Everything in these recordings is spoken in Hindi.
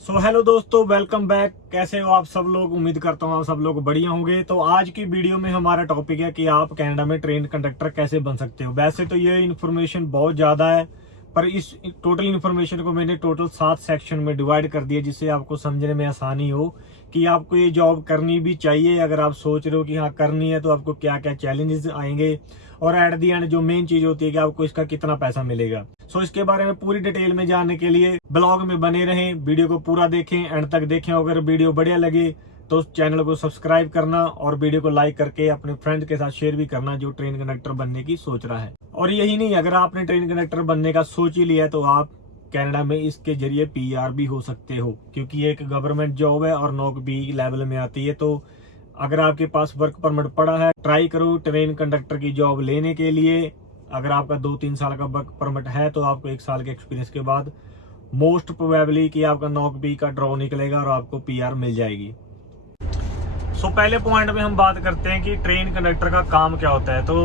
हेलो दोस्तों, वेलकम बैक। कैसे हो आप सब लोग? उम्मीद करता हूँ आप सब लोग बढ़िया होंगे। तो आज की वीडियो में हमारा टॉपिक है कि आप कनाडा में ट्रेन कंडक्टर कैसे बन सकते हो। वैसे तो ये इन्फॉर्मेशन बहुत ज़्यादा है, पर इस टोटल इन्फॉर्मेशन को मैंने टोटल 7 सेक्शन में डिवाइड कर दिया, जिससे आपको समझने में आसानी हो कि आपको ये जॉब करनी भी चाहिए। अगर आप सोच रहे हो कि हाँ करनी है, तो आपको क्या क्या चैलेंजेस आएंगे और एट दी एंड जो मेन चीज होती है कि आपको इसका कितना पैसा मिलेगा। इसके बारे में पूरी डिटेल में जानने के लिए ब्लॉग में बने रहें, वीडियो को पूरा देखें, एंड तक देखें। अगर वीडियो बढ़िया लगे तो चैनल को सब्सक्राइब करना और वीडियो को लाइक करके अपने फ्रेंड के साथ शेयर भी करना जो ट्रेन कंडक्टर बनने की सोच रहा है। और यही नहीं, अगर आपने ट्रेन कंडक्टर बनने का सोच ही लिया है तो आप कनाडा में इसके जरिए पीआर भी हो सकते हो, क्योंकि ये एक गवर्नमेंट जॉब है और नौकरी भी लेवल में आती है। तो अगर आपके पास वर्क परमिट पड़ा है, ट्राई करो ट्रेन कंडक्टर की जॉब लेने के लिए। अगर आपका 2-3 साल का वर्क परमिट है तो आपको 1 साल के एक्सपीरियंस के बाद मोस्ट प्रोबेबली कि आपका नौकरी का ड्रॉ निकलेगा और आपको पीआर मिल जाएगी। पहले पॉइंट में हम बात करते हैं कि ट्रेन कंडक्टर का काम क्या होता है। तो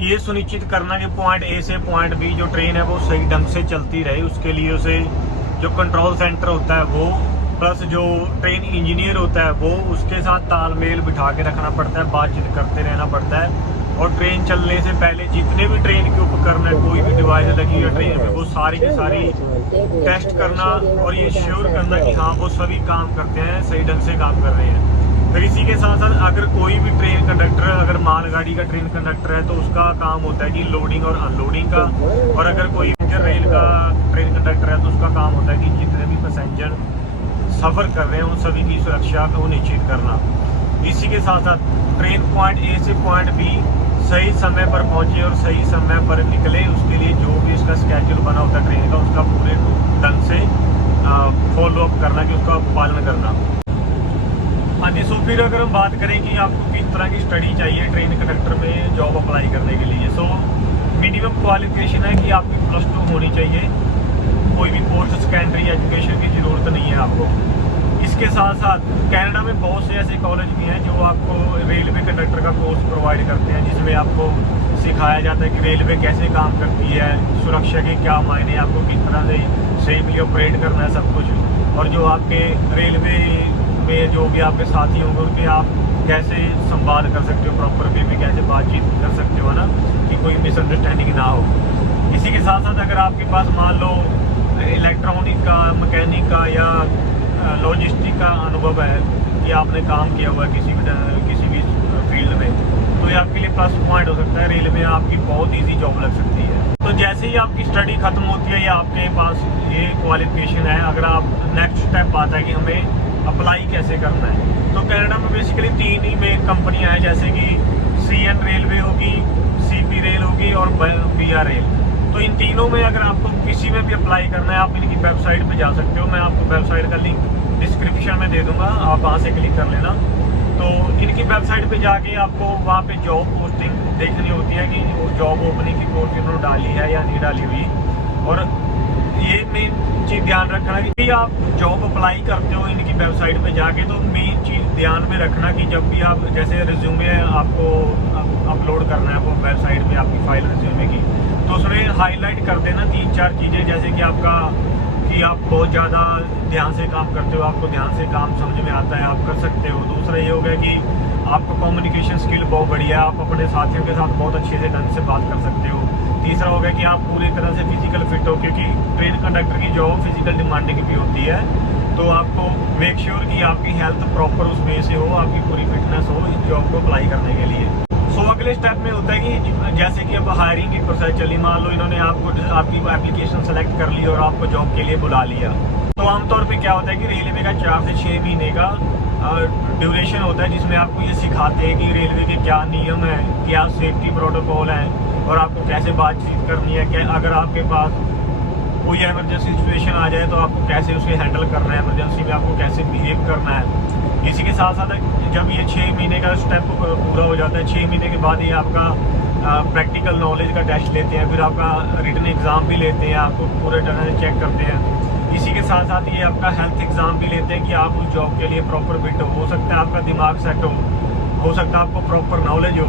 ये सुनिश्चित करना कि पॉइंट ए से पॉइंट बी जो ट्रेन है वो सही ढंग से चलती रहे, उसके लिए उसे जो कंट्रोल सेंटर होता है वो प्लस जो ट्रेन इंजीनियर होता है वो उसके साथ तालमेल बिठा के रखना पड़ता है, बातचीत करते रहना पड़ता है। और ट्रेन चलने से पहले जितने भी ट्रेन के उपकरण है, कोई भी डिवाइस लगी है ट्रेन में, वो सारी की सारी टेस्ट करना और ये श्योर करना कि हाँ वो सभी काम करते हैं, सही ढंग से काम कर रहे हैं। फिर इसी के साथ साथ अगर कोई भी ट्रेन कंडक्टर, अगर मालगाड़ी का ट्रेन कंडक्टर है तो उसका काम होता है कि लोडिंग और अनलोडिंग का। और अगर कोई रेल का ट्रेन कंडक्टर है तो उसका काम होता है कि जितने भी पैसेंजर सफर कर रहे हैं उन सभी की सुरक्षा को निश्चित करना। इसी के साथ साथ ट्रेन पॉइंट ए से पॉइंट बी सही समय पर पहुंचे और सही समय पर निकले, उसके लिए जो भी इसका स्केड्यूल बना होता है ट्रेन का, उसका पूरे ढंग से फॉलो अप करना, कि उसका पालन करना। हाँ जी, फिर अगर हम बात करें कि आपको किस तरह की स्टडी चाहिए ट्रेन कंडक्टर में जॉब अप्लाई करने के लिए, मिनिमम क्वालिफिकेशन है कि आपकी +2 होनी चाहिए। कोई भी पोस्ट सेकेंडरी एजुकेशन की ज़रूरत नहीं है आपको। इसके साथ साथ कनाडा में बहुत से ऐसे कॉलेज भी हैं जो आपको रेलवे कंडक्टर का कोर्स प्रोवाइड करते हैं, जिसमें आपको सिखाया जाता है कि रेलवे कैसे काम करती है, सुरक्षा के क्या मायने, आपको किस तरह से सेफली ऑपरेट करना है, सब कुछ। और जो आपके रेलवे में जो भी आपके साथी होंगे उनके आप कैसे संवाद कर सकते हो, प्रॉपर वे में कैसे बातचीत कर सकते हो ना, कि कोई मिसअंडरस्टैंडिंग ना हो। इसी के साथ साथ अगर आपके पास मान लो इलेक्ट्रॉनिक का, मैकेनिक का या लॉजिस्टिक का अनुभव है कि आपने काम किया हुआ है किसी भी फील्ड में, तो ये आपके लिए प्लस पॉइंट हो सकता है। रेल में आपकी बहुत इजी जॉब लग सकती है। तो जैसे ही आपकी स्टडी खत्म होती है या आपके पास ये क्वालिफिकेशन है, अगर आप नेक्स्ट स्टेप आता है कि हमें अप्लाई कैसे करना है। तो कनाडा में बेसिकली 3 ही मेन कंपनियां हैं, जैसे कि CN रेलवे होगी, CP रेल होगी और BR रेल। तो इन तीनों में अगर आपको किसी में भी अप्लाई करना है, आप इनकी वेबसाइट पे जा सकते हो। मैं आपको वेबसाइट का लिंक डिस्क्रिप्शन में दे दूंगा, आप वहाँ से क्लिक कर लेना। तो इनकी वेबसाइट पे जाके आपको वहाँ पे जॉब पोस्टिंग देखनी होती है कि जॉब ओपनिंग की पोस्ट उन्होंने डाली है या नहीं डाली हुई। और ये मेन चीज़ ध्यान रखना कि आप जॉब अप्लाई करते हो इनकी वेबसाइट पे जाके, तो मेन चीज़ ध्यान में रखना कि जब भी आप जैसे रिज्यूमे आपको अपलोड करना है वो वेबसाइट पे, आपकी फाइल रिज्यूमे की, तो उसमें हाईलाइट कर देना 3-4 चीज़ें, जैसे कि कि आप बहुत ज़्यादा ध्यान से काम करते हो, आपको ध्यान से काम समझ में आता है, आप कर सकते हो। दूसरा ये हो गया कि आपका कम्युनिकेशन स्किल बहुत बढ़िया, आप अपने साथियों के साथ बहुत अच्छे से ढंग से बात कर सकते हो। तीसरा हो गया कि आप पूरी तरह से फिजिकल फिट हो, क्योंकि ट्रेन कंडक्टर की जॉब फिजिकल डिमांडिंग भी होती है। तो आपको मेक श्योर कि आपकी हेल्थ प्रॉपर उसमें से हो, आपकी पूरी फिटनेस हो इस जॉब को अप्लाई करने के लिए। अगले स्टेप में होता है कि जैसे कि अब हायरिंग की प्रोसेस चली, मान लो इन्होंने आपकी एप्लीकेशन सेलेक्ट कर ली और आपको जॉब के लिए बुला लिया। तो आमतौर पे क्या होता है कि रेलवे का 4 से 6 महीने का ड्यूरेशन होता है, जिसमें आपको ये सिखाते हैं कि रेलवे के क्या नियम है, क्या सेफ्टी प्रोटोकॉल है और आपको कैसे बातचीत करनी है। क्या अगर आपके पास कोई इमरजेंसी सिचुएशन आ जाए तो आपको कैसे उसे हैंडल करना है, इमरजेंसी में आपको कैसे बिहेव करना है। इसी के साथ साथ जब ये 6 महीने का स्टेप पूरा हो जाता है, 6 महीने के बाद ये आपका प्रैक्टिकल नॉलेज का टेस्ट लेते हैं, फिर आपका रिटन एग्ज़ाम भी लेते हैं, आपको पूरे तरह से चेक करते हैं। इसी के साथ साथ ये आपका हेल्थ एग्ज़ाम भी लेते हैं कि आप उस जॉब के लिए प्रॉपर फिट हो सकता है आपका दिमाग सेट हो सकता है आपको प्रॉपर नॉलेज हो,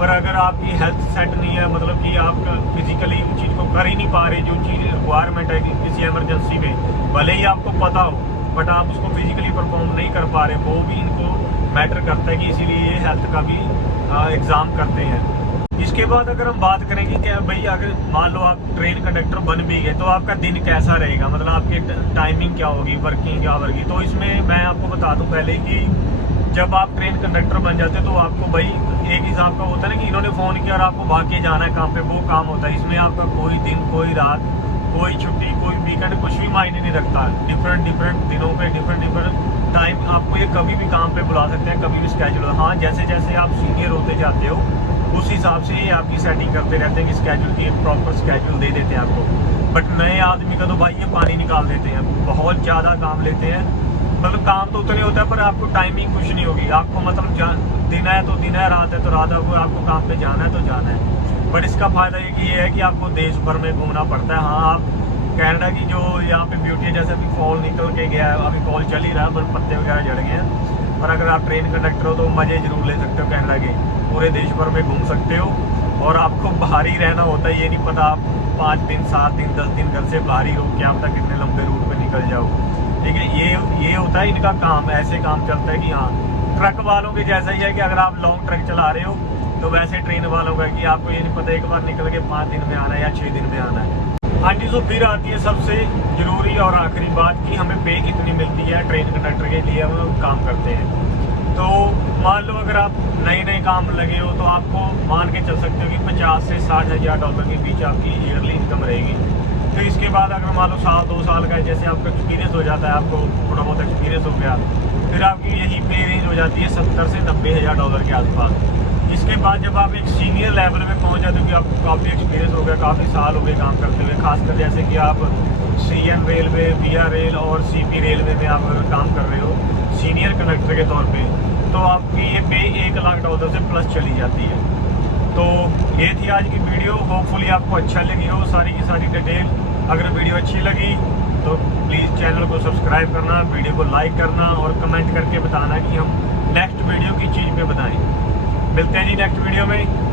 पर अगर आपकी हेल्थ सेट नहीं है, मतलब कि आप फिजिकली उस चीज़ को कर ही नहीं पा रहे जो चीज़ रिक्वायरमेंट है कि किसी इमरजेंसी में, भले ही आपको पता हो बट आप उसको फिजिकली परफॉर्म नहीं कर पा रहे, वो भी इनको मैटर करता है कि इसीलिए ये हेल्थ का भी एग्ज़ाम करते हैं। इसके बाद अगर हम बात करेंगे कि भाई अगर मान लो आप ट्रेन कंडक्टर बन भी गए तो आपका दिन कैसा रहेगा, मतलब आपकी टाइमिंग क्या होगी, वर्किंग क्या होगी। तो इसमें मैं आपको बता दूं पहले कि जब आप ट्रेन कंडक्टर बन जाते हो तो आपको भाई एक हिसाब का होता है ना कि इन्होंने फ़ोन किया और आपको भाग के जाना है काम पे, वो काम होता है। इसमें आपका कोई दिन, कोई रात, कोई छुट्टी, कोई वीकेंड, कुछ भी मायने नहीं रखता। डिफरेंट दिनों पे डिफरेंट टाइम आपको ये कभी भी काम पे बुला सकते हैं, कभी भी स्केड्यूल। हाँ, जैसे जैसे आप सीनियर होते जाते हो उस हिसाब से ये आपकी सेटिंग करते रहते हैं कि स्केड्यूल की एक प्रॉपर स्केड्यूल दे देते हैं आपको। बट नए आदमी का तो भाई ये पानी निकाल देते हैं, बहुत ज़्यादा काम लेते हैं। मतलब काम तो उतने होता है पर आपको टाइमिंग कुछ नहीं होगी। आपको मतलब दिन है तो दिन है, रात है तो रात है, आपको काम पे जाना है तो जाना है। बट इसका फ़ायदा ये है कि आपको देश भर में घूमना पड़ता है। हाँ, आप कनाडा की जो यहाँ पे ब्यूटी है, जैसे अभी फॉल निकल के गया है, अभी फॉल चल ही रहा है पर पत्ते वगैरह जड़ गए हैं। पर अगर आप ट्रेन कंडक्टर हो तो मज़े ज़रूर ले सकते हो कनाडा के, पूरे देश भर में घूम सकते हो। और आपको बाहर ही रहना होता है, ये नहीं पता आप 5 दिन 7 दिन 10 दिन घर से बाहर ही हो, क्या पता कितने लंबे रूट पे निकल जाओ। ठीक है, ये होता है इनका काम, ऐसे काम चलता है कि हाँ, ट्रक वालों के जैसा ही है कि अगर आप लॉन्ग ट्रक चला रहे हो तो वैसे ट्रेन वालों का कि आपको ये नहीं पता एक बार निकल के 5 दिन में आना है या 6 दिन में आना है। हाँ जी, तो फिर आती है सबसे ज़रूरी और आखिरी बात कि हमें पे कितनी मिलती है ट्रेन कंडक्टर के लिए हम काम करते हैं। तो मान लो अगर आप नए काम लगे हो तो आपको मान के चल सकते हो कि 50 से 60 हज़ार डॉलर के बीच आपकी ईयरली इनकम रहेगी। तो इसके बाद अगर मान लो 2 साल का जैसे आपका एक्सपीरियंस हो जाता है, आपको थोड़ा बहुत एक्सपीरियंस हो गया, फिर आपकी यही पे रेंज हो जाती है 70 से 90 हज़ार डॉलर के आसपास। इसके बाद जब आप एक सीनियर लेवल में पहुंच जाते हो कि आपको काफ़ी एक्सपीरियंस हो गया, काफ़ी साल हो गए काम करते हुए, खासकर जैसे कि आप CN रेलवे, VIA रेल और CP रेलवे में आप काम कर रहे हो सीनियर कंडक्टर के तौर पे, तो आपकी ये पे $1 लाख से प्लस चली जाती है। तो ये थी आज की वीडियो, होपफुली आपको अच्छा लगी हो सारी की सारी डिटेल। अगर वीडियो अच्छी लगी तो प्लीज़ चैनल को सब्सक्राइब करना, वीडियो को लाइक करना और कमेंट करके बताना कि हम नेक्स्ट वीडियो की चीज़ पे बताएं। मिलते हैं जी नेक्स्ट वीडियो में।